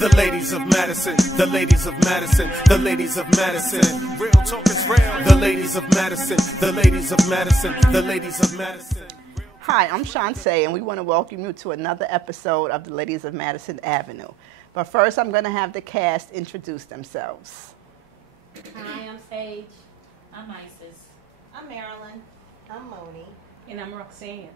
The ladies of Madison, the ladies of Madison, the ladies of Madison. Real talk is real. The ladies of Madison, the ladies of Madison, the ladies of Madison. Hi, I'm Shantae, and we want to welcome you to another episode of the Ladies of Madison Avenue. But first, I'm going to have the cast introduce themselves. Hi, I'm Sage. I'm Isis. I'm Marilyn. I'm Moni. And I'm Roxanne.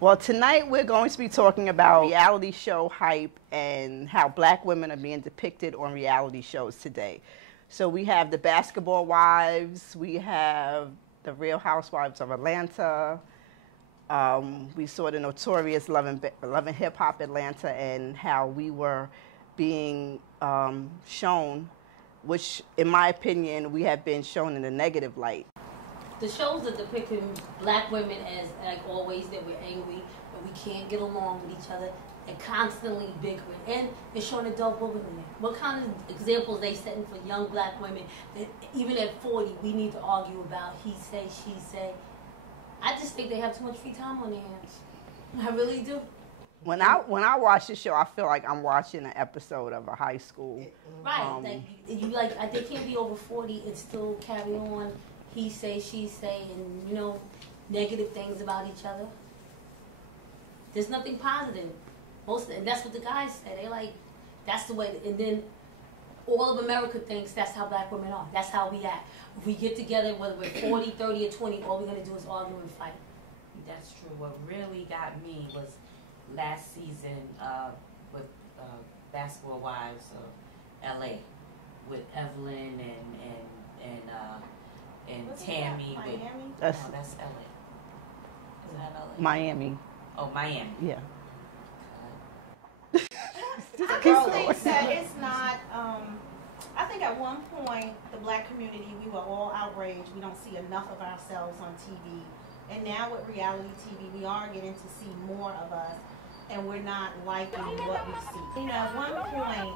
Well, tonight we're going to be talking about reality show hype and how black women are being depicted on reality shows today. So we have the Basketball Wives, we have the Real Housewives of Atlanta, we saw the notorious Love and Hip Hop Atlanta and how we were being shown, which in my opinion, we have been shown in a negative light. The shows are depicting black women as, like always, that we're angry, that we can't get along with each other, and constantly bickering. And it's showing adult women in there. What kind of examples they setting for young black women that even at 40 we need to argue about he say, she say. I just think they have too much free time on their hands. I really do. When I watch the show, I feel like I'm watching an episode of a high school. Right, they can't be over 40 and still carry on he say, she say, and negative things about each other. There's nothing positive. And that's what the guys say. They like, that's the way. And then all of America thinks that's how black women are. That's how we act. If we get together, whether we're 40, 30, or 20, all we're gonna do is argue and fight. That's true. What really got me was last season with Basketball Wives of LA with Evelyn and Tammy. Miami? That's LA. Is that LA? Miami. Oh, Miami. Yeah. I think that it's not, I think at one point, the black community, we were all outraged. We don't see enough of ourselves on TV. And now with reality TV, we are getting to see more of us, and we're not liking what we see. At one point,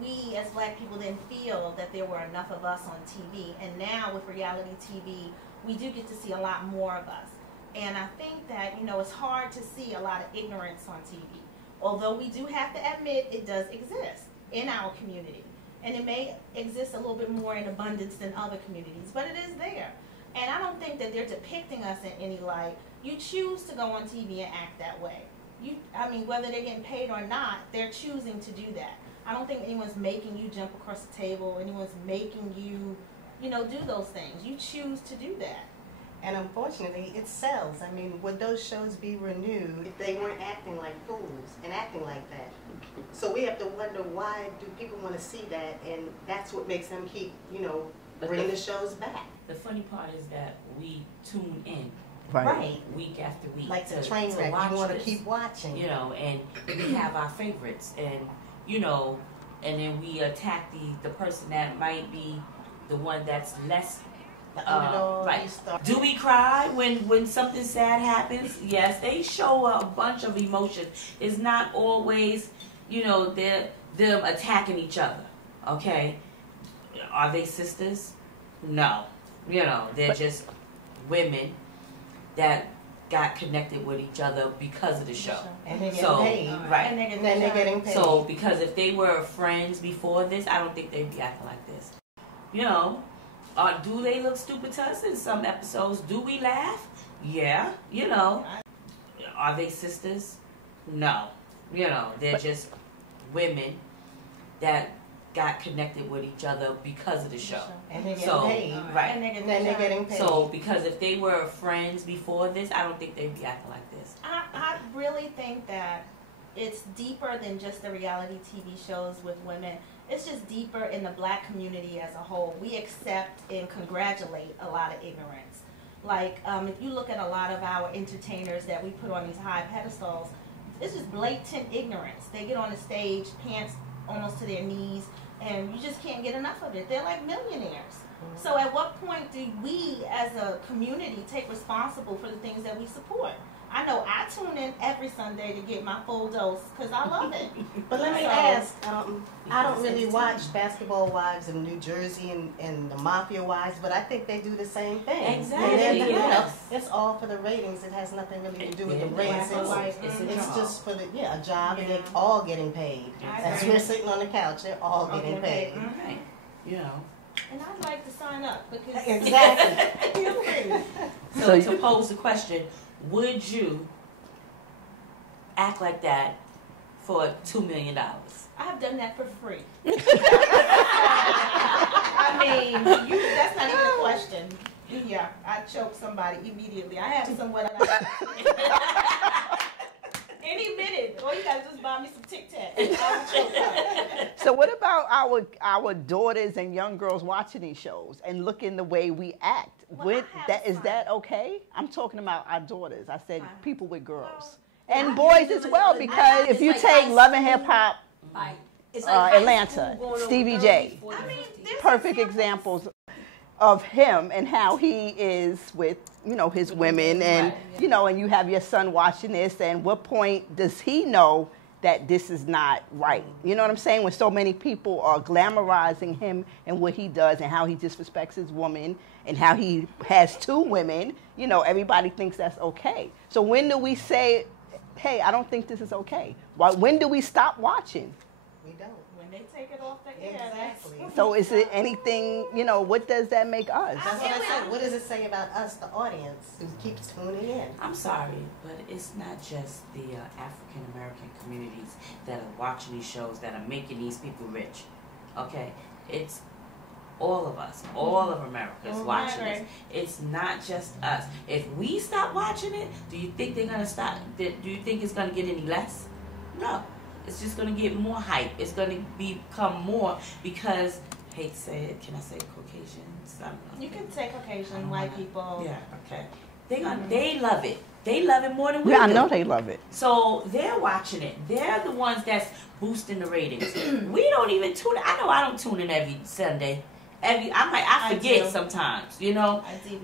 we as black people didn't feel that there were enough of us on TV. And now with reality TV, we do get to see a lot more of us. And I think that, it's hard to see a lot of ignorance on TV. Although we do have to admit it does exist in our community. And it may exist a little bit more in abundance than other communities, but it is there. And I don't think that they're depicting us in any light. You choose to go on TV and act that way. Whether they're getting paid or not, they're choosing to do that. I don't think anyone's making you jump across the table, anyone's making you, do those things. You choose to do that. And unfortunately, it sells. Would those shows be renewed if they weren't acting like fools and acting like that? So we have to wonder, why do people want to see that? And that's what makes them keep, bringing the shows back. The funny part is that we tune in. Right. Week after week. Like the train wreck, you want to keep watching. And we have our favorites. And, and then we attack the person that might be the one that's less. Right. Do we cry when something sad happens? Yes, they show a bunch of emotions. It's not always, they're them attacking each other. Okay, are they sisters? No, they're just women that got connected with each other because of the show. And they're getting paid. Right. And they're getting paid. So because if they were friends before this, I don't think they'd be acting like this. Do they look stupid to us in some episodes? Do we laugh? Yeah, Are they sisters? No. They're just women that got connected with each other because of the show. And they're getting paid. Right. And they're getting paid. So because if they were friends before this, I don't think they'd be acting like this. I really think that it's deeper than just the reality TV shows with women. It's just deeper in the black community as a whole. We accept and congratulate a lot of ignorance. Like, if you look at a lot of our entertainers that we put on these high pedestals, it's just blatant ignorance. They get on the stage, pants almost to their knees, and you just can't get enough of it. They're like millionaires. So at what point do we as a community take responsible for the things that we support? I know I tune in every Sunday to get my full dose because I love it. But let me ask, something? I don't really watch Basketball Wives in New Jersey and the Mafia Wives, but I think they do the same thing. Exactly. And you know, Yes. it's all for the ratings. It has nothing really to do with the race. It's just for the a job, and they're all getting paid. As we're sitting on the couch, they're all getting paid. Right. You know. And I'd like to sign up because Exactly. So to pose the question, would you act like that for $2 million? I have done that for free. I mean, that's not even a question. Yeah, I choke somebody immediately. I have someone any minute. All you gotta do is buy me some Tic Tacs. So what about our daughters and young girls watching these shows and looking the way we act? Well, Is that okay? I'm talking about our daughters. I said people with girls. Well, And boys as well, because if you take Love and Hip Hop, Right. It's like Atlanta, Stevie J, perfect examples of him and how he is with, his women, and, and you have your son watching this, and what point does he know that this is not right? You know what I'm saying? When so many people are glamorizing him and what he does and how he disrespects his woman and how he has 2 women, everybody thinks that's okay. So when do we say, hey, I don't think this is okay? When do we stop watching? We don't. When they take it off the air, Exactly. So is it anything, what does that make us? That's what I said. What does it say about us, the audience, who keeps tuning in? I'm sorry, but it's not just the African American communities that are watching these shows that are making these people rich. Okay? It's all of us, all of America is watching this. It's not just us. If we stop watching it, do you think they're gonna stop? Do you think it's gonna get any less? No. It's just gonna get more hype. It's gonna become more because, hate to say it, can I say Caucasians? I don't know. You can say Caucasian, white people. Yeah, okay. They love it. They love it more than we do. I know they love it. So they're watching it. They're the ones that's boosting the ratings. We don't even tune in. I know I don't tune in every Sunday. I forget sometimes,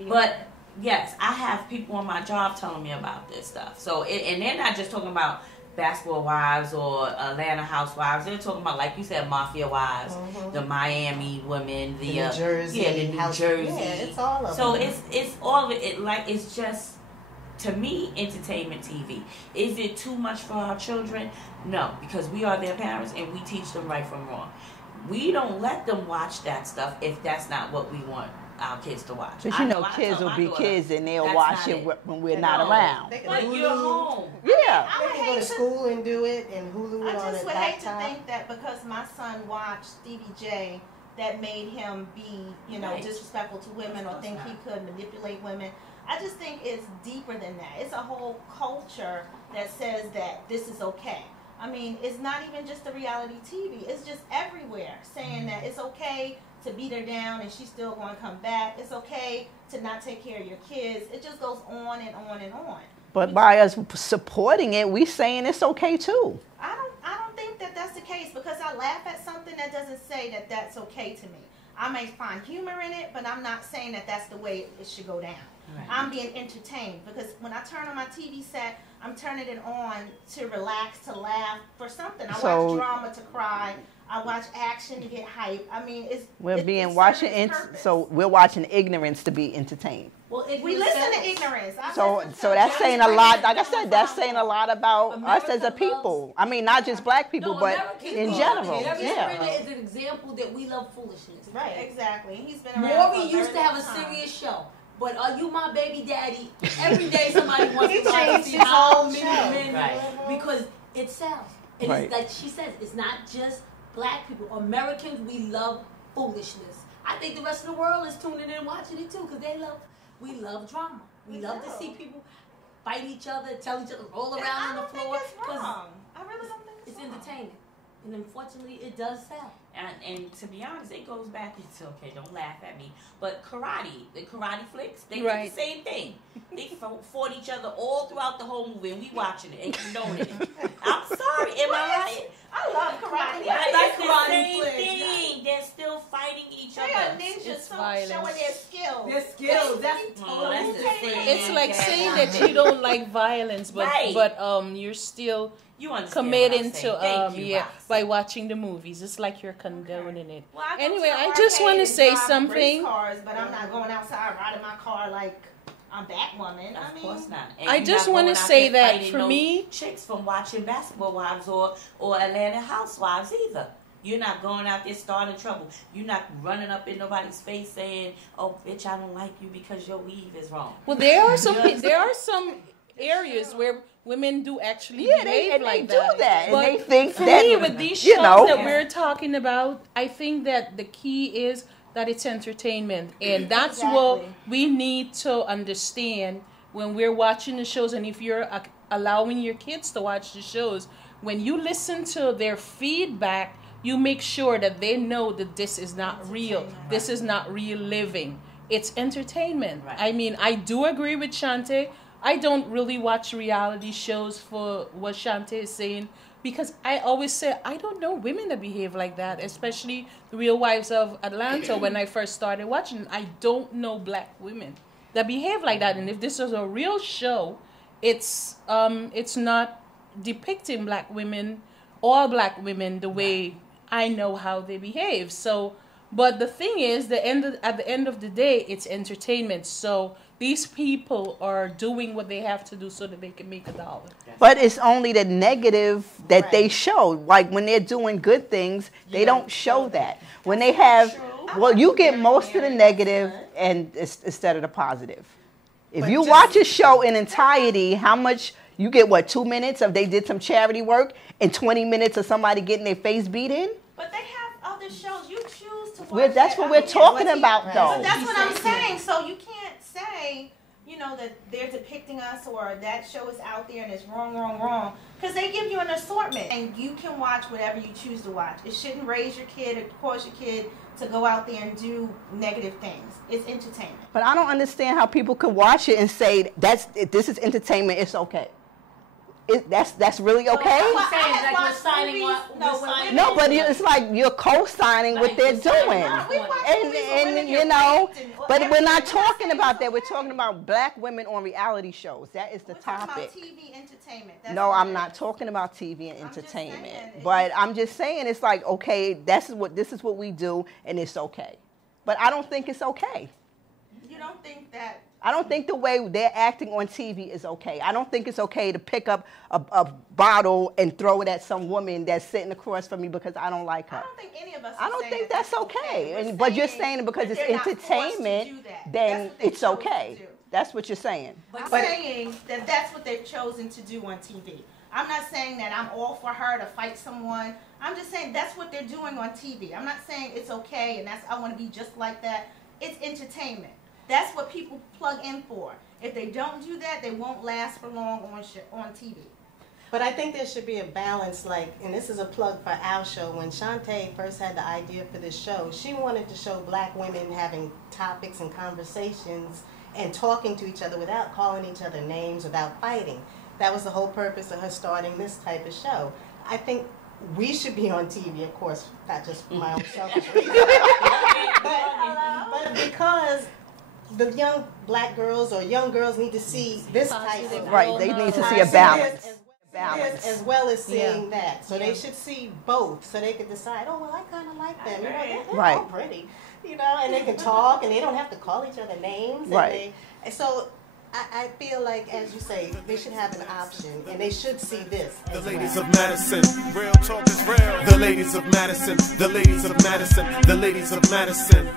But yes, I have people on my job telling me about this stuff. So and they're not just talking about Basketball Wives or Atlanta Housewives. They're talking about, like you said, Mafia Wives, the Miami women, the New Jersey, the New Jersey. Yeah, it's all of so them. it's all of it. It's just, to me, entertainment TV. Is it too much for our children? No, because we are their parents and we teach them right from wrong. We don't let them watch that stuff if that's not what we want our kids to watch. But kids will be kids and they'll watch it when we're not around. But you're home. Yeah. They can go to school and do it and Hulu I it on just a would hate to laptop. think that because my son watched Stevie J, that made him be, disrespectful to women or think he could manipulate women. I just think it's deeper than that. It's a whole culture that says that this is okay. I mean, it's not even just the reality TV. It's just everywhere saying that it's okay to beat her down and she's still going to come back. It's okay to not take care of your kids. It just goes on and on and on. But by us supporting it, we saying it's okay too. I don't think that that's the case because I laugh at something that doesn't say that that's okay to me. I may find humor in it, but I'm not saying that that's the way it should go down. Right. I'm being entertained because when I turn on my TV set, I'm turning it on to relax, to laugh, for something. I watch drama to cry. I watch action to get hype. I mean, so we're watching ignorance to be entertained. Well, we listen to ignorance. So that's saying a lot. Like I said, that's saying a lot about us as a people. I mean, not just black people, but in general. Yeah. Is an example that we love foolishness. Right, exactly. He's been around. Maury used to have a serious show. But are you my baby daddy? Every day somebody wants to see how many men, because it sells. And it's like she says, it's not just black people. Americans, we love foolishness. I think the rest of the world is tuning in and watching it too, because we love drama. We love to see people fight each other, tell each other, roll around on the floor. I really don't think it's entertaining. And unfortunately, it does sell. And to be honest, it goes back into, okay, don't laugh at me, but the karate flicks, they do the same thing. They fought each other all throughout the whole movie, and we watching it and condoning it. I'm sorry, am I right? I love karate. It's the same thing. They're still fighting each other. They are ninjas showing their skills. skills. Their skills. That's that's the same. It's like saying that you don't like violence, but you're still you committing to Roxy. by watching the movies. It's like you're condoning it. Well, Anyway, I just want to say something. Cars, but I'm not going outside riding my car like I'm Batwoman. Of course not. And I just want to say that for me, chicks from watching Basketball Wives or Atlanta Housewives either. You're not going out there starting trouble. You're not running up in nobody's face saying, "Oh, bitch, I don't like you because your weave is wrong." Well, there are some areas where women do actually behave like that. But and they think for that, me, with these shows that we're talking about, I think that the key is that it's entertainment, and that's what we need to understand when we're watching the shows. And if you're allowing your kids to watch the shows, when you listen to their feedback, you make sure that they know that this is not real. This is not real living. It's entertainment. Right. I mean, I do agree with Shante. I don't really watch reality shows for what Shante is saying, because I always say, I don't know women that behave like that, especially the Real Wives of Atlanta. When I first started watching, I don't know black women that behave like that. And if this is a real show, it's not depicting black women, all black women, the way I know how they behave. So, but the thing is, at the end of the day, it's entertainment. So these people are doing what they have to do so that they can make $1. But it's only the negative that they show. Like when they're doing good things, they don't show that. When they have, well, you get most of the negative and instead of the positive. If you watch a show in entirety, how much you get? What, 2 minutes of they did some charity work and 20 minutes of somebody getting their face beat in? But they have other shows. You choose to watch. That's what we're talking about, though. But that's what I'm saying. So you can't say, that they're depicting us or that show is out there and it's wrong. Because they give you an assortment and you can watch whatever you choose to watch. It shouldn't raise your kid or cause your kid to go out there and do negative things. It's entertainment. But I don't understand how people could watch it and say, this is entertainment, it's okay. That's really okay? No, but it's like you're co-signing what they're doing. But we're not talking about that. We're talking about black women on reality shows. That is the topic. We're talking about TV entertainment. No, I'm not talking about TV and entertainment. But I'm just saying it's like, okay, this is what we do, and it's okay. But I don't think it's okay. You don't think that? I don't think the way they're acting on TV is okay. I don't think it's okay to pick up a bottle and throw it at some woman that's sitting across from me because I don't like her. I don't think any of us I don't think that's okay. But you're saying because it's entertainment, then it's okay. That's what you're saying. I'm saying that that's what they've chosen to do on TV. I'm not saying that I'm all for her to fight someone. I'm just saying that's what they're doing on TV. I'm not saying it's okay and I want to be just like that. It's entertainment. That's what people plug in for. If they don't do that, they won't last for long on TV. But I think there should be a balance, and this is a plug for our show. When Shantae first had the idea for this show, she wanted to show black women having topics and conversations and talking to each other without calling each other names, without fighting. That was the whole purpose of her starting this type of show. I think we should be on TV, of course, not just for my own selfish reasons, but because the young black girls or young girls need to see this type of they need to see a balance. As well as seeing that. So they should see both so they can decide, oh, well, I kind of like them. They're all pretty. And they can talk and they don't have to call each other names. And so I feel like, as you say, they should have an option and they should see this. The ladies of Madison, real talk is real. The ladies of Madison, the ladies of Madison, the ladies of Madison.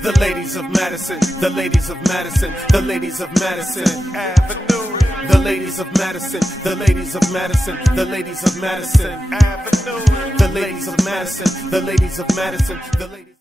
The ladies of Madison, the ladies of Madison, the ladies of Madison Avenue. The ladies of Madison, the ladies of Madison, the ladies of Madison Avenue. The ladies of Madison, the ladies of Madison, the ladies.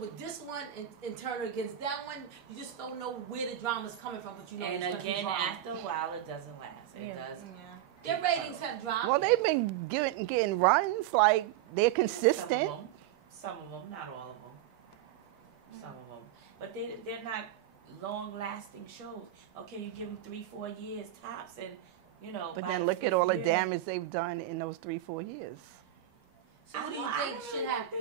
with this one and turn her against that one. You just don't know where the drama's coming from, but you know. And it's again, drama. after a while, it doesn't last. It does. Their ratings have dropped. Well, they've been getting runs. Like, they're consistent. Some of them, not all of them. Some of them, but they're not long-lasting shows. Okay, you give them 3-4 years tops, and you know. But then look at all the damage they've done in those 3-4 years. So what do you think should happen?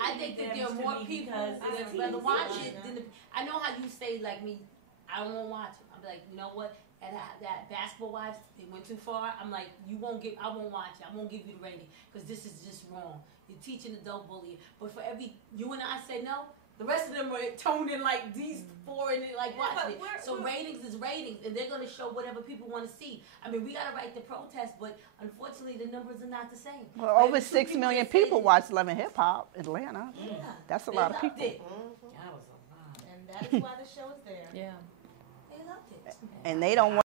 I think that there are more people that rather watch it than I know how you say, like me, I don't want to watch it. I'm like, you know what? And that Basketball Wives, they went too far. I'm like, I won't watch it. I won't give you the rating because this is just wrong. You're teaching adult bullying. But for you and I say no, the rest of them are toned in like these four and like watching it. So ratings is ratings, and they're going to show whatever people want to see. I mean, we got to write the protest, but unfortunately the numbers are not the same. Well, like, over 6 million people watch Love and Hip Hop, Atlanta. Yeah. That's a lot of people. That was a lot. And that is why the show is there. Yeah. They loved it. And they don't want